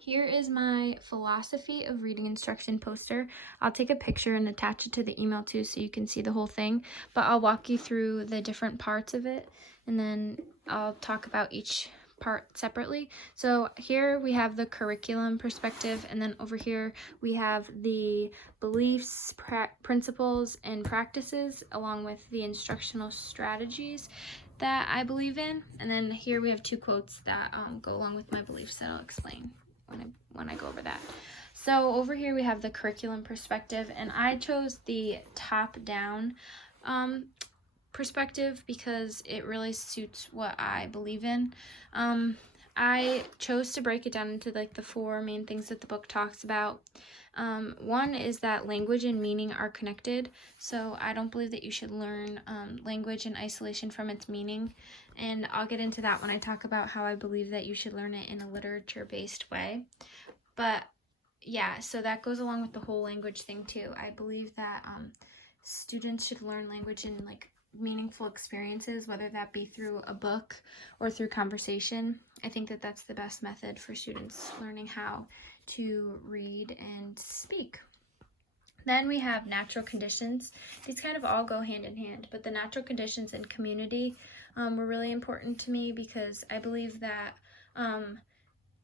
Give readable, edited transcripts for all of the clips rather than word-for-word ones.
Here is my philosophy of reading instruction poster. I'll take a picture and attach it to the email too so you can see the whole thing, but I'll walk you through the different parts of it and then I'll talk about each part separately. So here we have the curriculum perspective, and then over here we have the beliefs, principles, and practices along with the instructional strategies that I believe in. And then here we have two quotes that go along with my beliefs that I'll explain when I go over that. So over here we have the curriculum perspective, and I chose the top-down perspective because it really suits what I believe in. I chose to break it down into like the four main things that the book talks about. One is that language and meaning are connected, so I don't believe that you should learn language in isolation from its meaning, and I'll get into that when I talk about how I believe that you should learn it in a literature-based way. But yeah, so that goes along with the whole language thing too. I believe that students should learn language in like meaningful experiences, whether that be through a book or through conversation. I think that that's the best method for students learning how to read and speak. Then we have natural conditions. These kind of all go hand in hand, but the natural conditions and community were really important to me because I believe that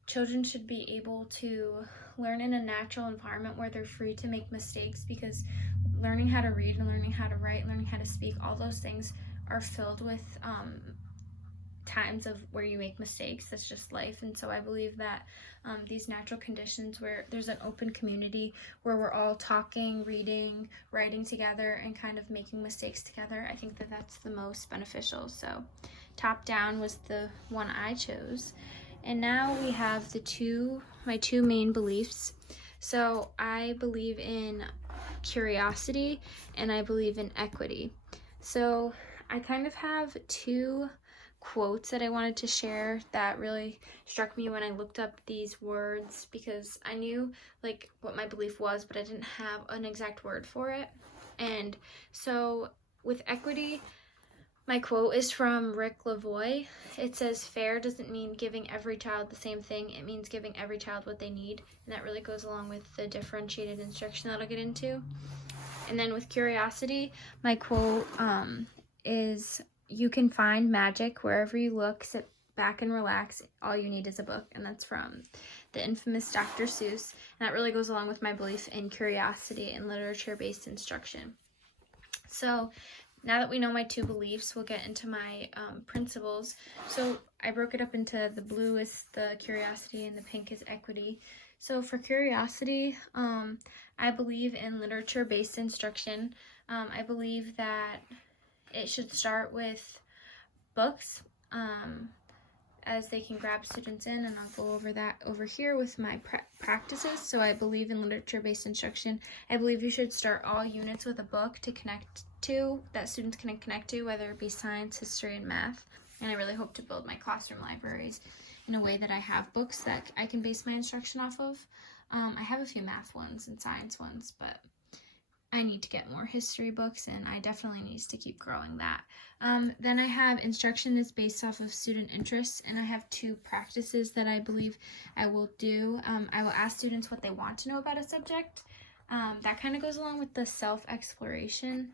children should be able to learn in a natural environment where they're free to make mistakes, because learning how to read and learning how to write, learning how to speak, all those things are filled with times of where you make mistakes. That's just life. And so I believe that these natural conditions where there's an open community where we're all talking, reading, writing together, and kind of making mistakes together, I think that that's the most beneficial. So top down was the one I chose. And now we have my two main beliefs. So I believe in curiosity and I believe in equity. So I kind of have two quotes that I wanted to share that really struck me when I looked up these words, because I knew like what my belief was, but I didn't have an exact word for it. And so with equity, my quote is from Rick Lavoie. It says, "Fair doesn't mean giving every child the same thing. It means giving every child what they need." And that really goes along with the differentiated instruction that I'll get into. And then with curiosity, my quote is, "You can find magic wherever you look. Sit back and relax. All you need is a book." And that's from the infamous Dr. Seuss. And that really goes along with my belief in curiosity and literature-based instruction. So now that we know my two beliefs, we'll get into my principles. So I broke it up into the blue is the curiosity and the pink is equity. So for curiosity, I believe in literature-based instruction. I believe that it should start with books, as they can grab students in, and I'll go over that over here with my practices. So I believe in literature-based instruction. I believe you should start all units with a book to connect to, that students can connect to, whether it be science, history, and math. And I really hope to build my classroom libraries in a way that I have books that I can base my instruction off of. I have a few math ones and science ones, but I need to get more history books, and I definitely need to keep growing that. Then I have instruction is based off of student interests, and I have two practices that I believe I will do. I will ask students what they want to know about a subject. That kind of goes along with the self-exploration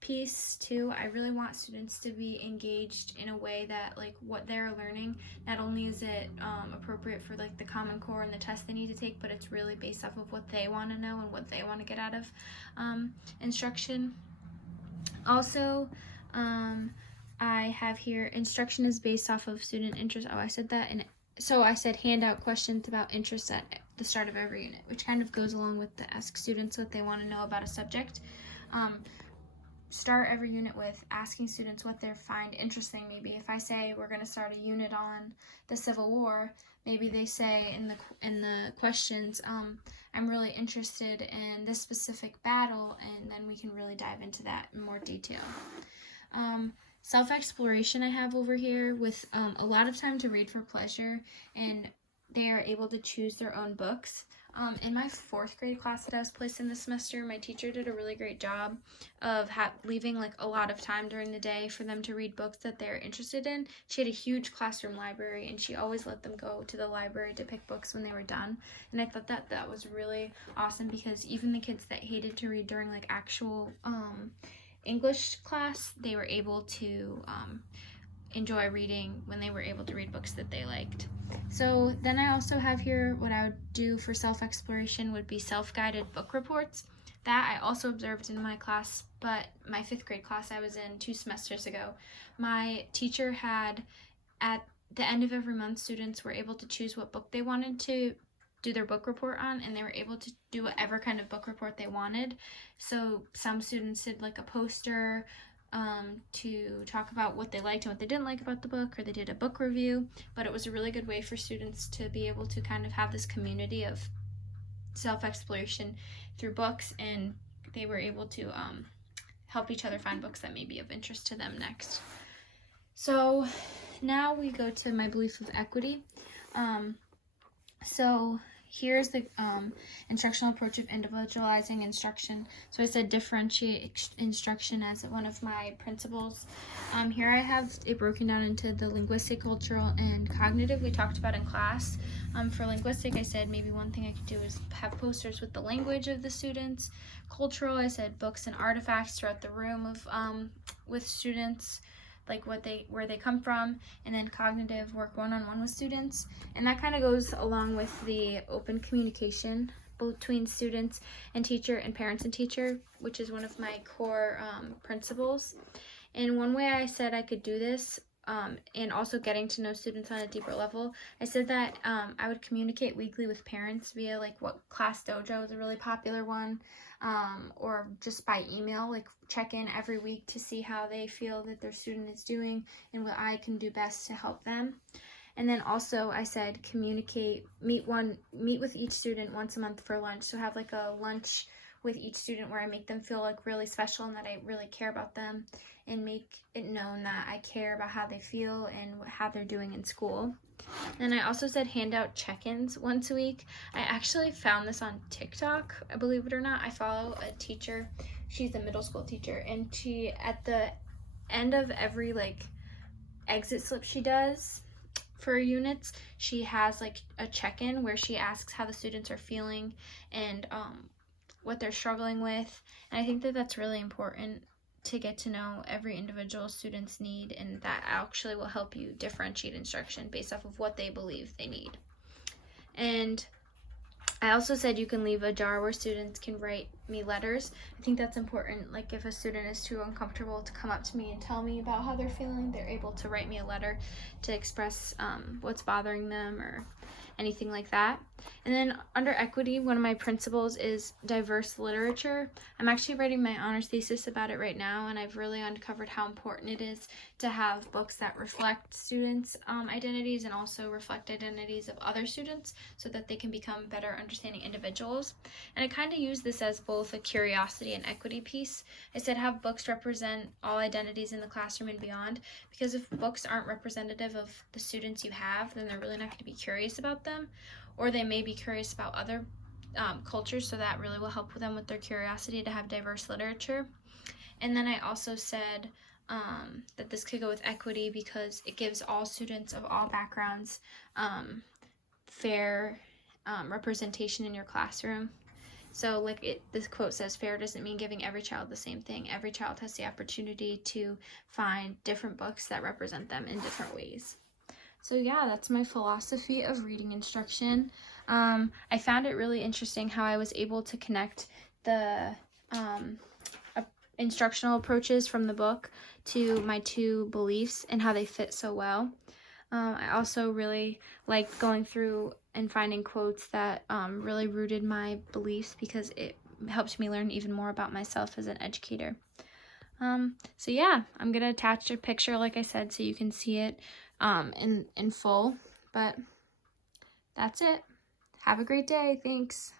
piece too. I really want students to be engaged in a way that like what they're learning, not only is it appropriate for like the Common Core and the test they need to take, but it's really based off of what they want to know and what they want to get out of instruction. Also, I have here instruction is based off of student interest. Oh, I said that. And so I said hand out questions about interests at the start of every unit, which kind of goes along with the ask students what they want to know about a subject. Start every unit with asking students what they find interesting. Maybe if I say we're going to start a unit on the Civil War, maybe they say in the questions, I'm really interested in this specific battle, and then we can really dive into that in more detail. Self-exploration I have over here with a lot of time to read for pleasure, and they are able to choose their own books. In my 4th grade class that I was placed in this semester, my teacher did a really great job of leaving like a lot of time during the day for them to read books that they're interested in. She had a huge classroom library, and she always let them go to the library to pick books when they were done. And I thought that was really awesome, because even the kids that hated to read during like actual English class, they were able to enjoy reading when they were able to read books that they liked. So then I also have here what I would do for self-exploration would be self-guided book reports. That I also observed in my class, but my 5th grade class I was in 2 semesters ago. My teacher had, at the end of every month, students were able to choose what book they wanted to do their book report on, and they were able to do whatever kind of book report they wanted. So some students did like a poster, to talk about what they liked and what they didn't like about the book, or they did a book review. But it was a really good way for students to be able to kind of have this community of self-exploration through books, and they were able to help each other find books that may be of interest to them next. So now we go to my belief of equity. So here's the instructional approach of individualizing instruction. So I said differentiate instruction as one of my principles. Here I have it broken down into the linguistic, cultural, and cognitive we talked about in class. For linguistic, I said maybe one thing I could do is have posters with the language of the students. Cultural, I said books and artifacts throughout the room of with students, like where they come from. And then cognitive, work one-on-one with students, and that kind of goes along with the open communication between students and teacher, and parents and teacher, which is one of my core principles. And one way I said I could do this, and also getting to know students on a deeper level, I said that I would communicate weekly with parents via like what Class Dojo is a really popular one, or just by email, like check in every week to see how they feel that their student is doing and what I can do best to help them. And then also I said meet with each student once a month for lunch. So have like a lunch with each student where I make them feel like really special and that I really care about them, and make it known that I care about how they feel and how they're doing in school. And I also said hand out check-ins once a week. I actually found this on TikTok, believe it or not. I follow a teacher. She's a middle school teacher, and she, at the end of every like exit slip she does for units, she has like a check-in where she asks how the students are feeling and what they're struggling with. And I think that that's really important to get to know every individual student's need, and that actually will help you differentiate instruction based off of what they believe they need. And I also said you can leave a jar where students can write me letters. I think that's important. Like if a student is too uncomfortable to come up to me and tell me about how they're feeling, they're able to write me a letter to express what's bothering them or anything like that. And then under equity, one of my principles is diverse literature. I'm actually writing my honors thesis about it right now, and I've really uncovered how important it is to have books that reflect students' identities and also reflect identities of other students, so that they can become better understanding individuals. And I kind of use this as both a curiosity and equity piece. I said have books represent all identities in the classroom and beyond, because if books aren't representative of the students you have, then they're really not going to be curious about them, or they may be curious about other cultures, so that really will help them with their curiosity to have diverse literature. And then I also said that this could go with equity because it gives all students of all backgrounds fair representation in your classroom. So like this quote says, fair doesn't mean giving every child the same thing. Every child has the opportunity to find different books that represent them in different ways. So yeah, that's my philosophy of reading instruction. I found it really interesting how I was able to connect the instructional approaches from the book to my 2 beliefs and how they fit so well. I also really liked going through and finding quotes that really rooted my beliefs, because it helped me learn even more about myself as an educator. So yeah, I'm gonna attach a picture, like I said, so you can see it in full. But that's it. Have a great day. Thanks.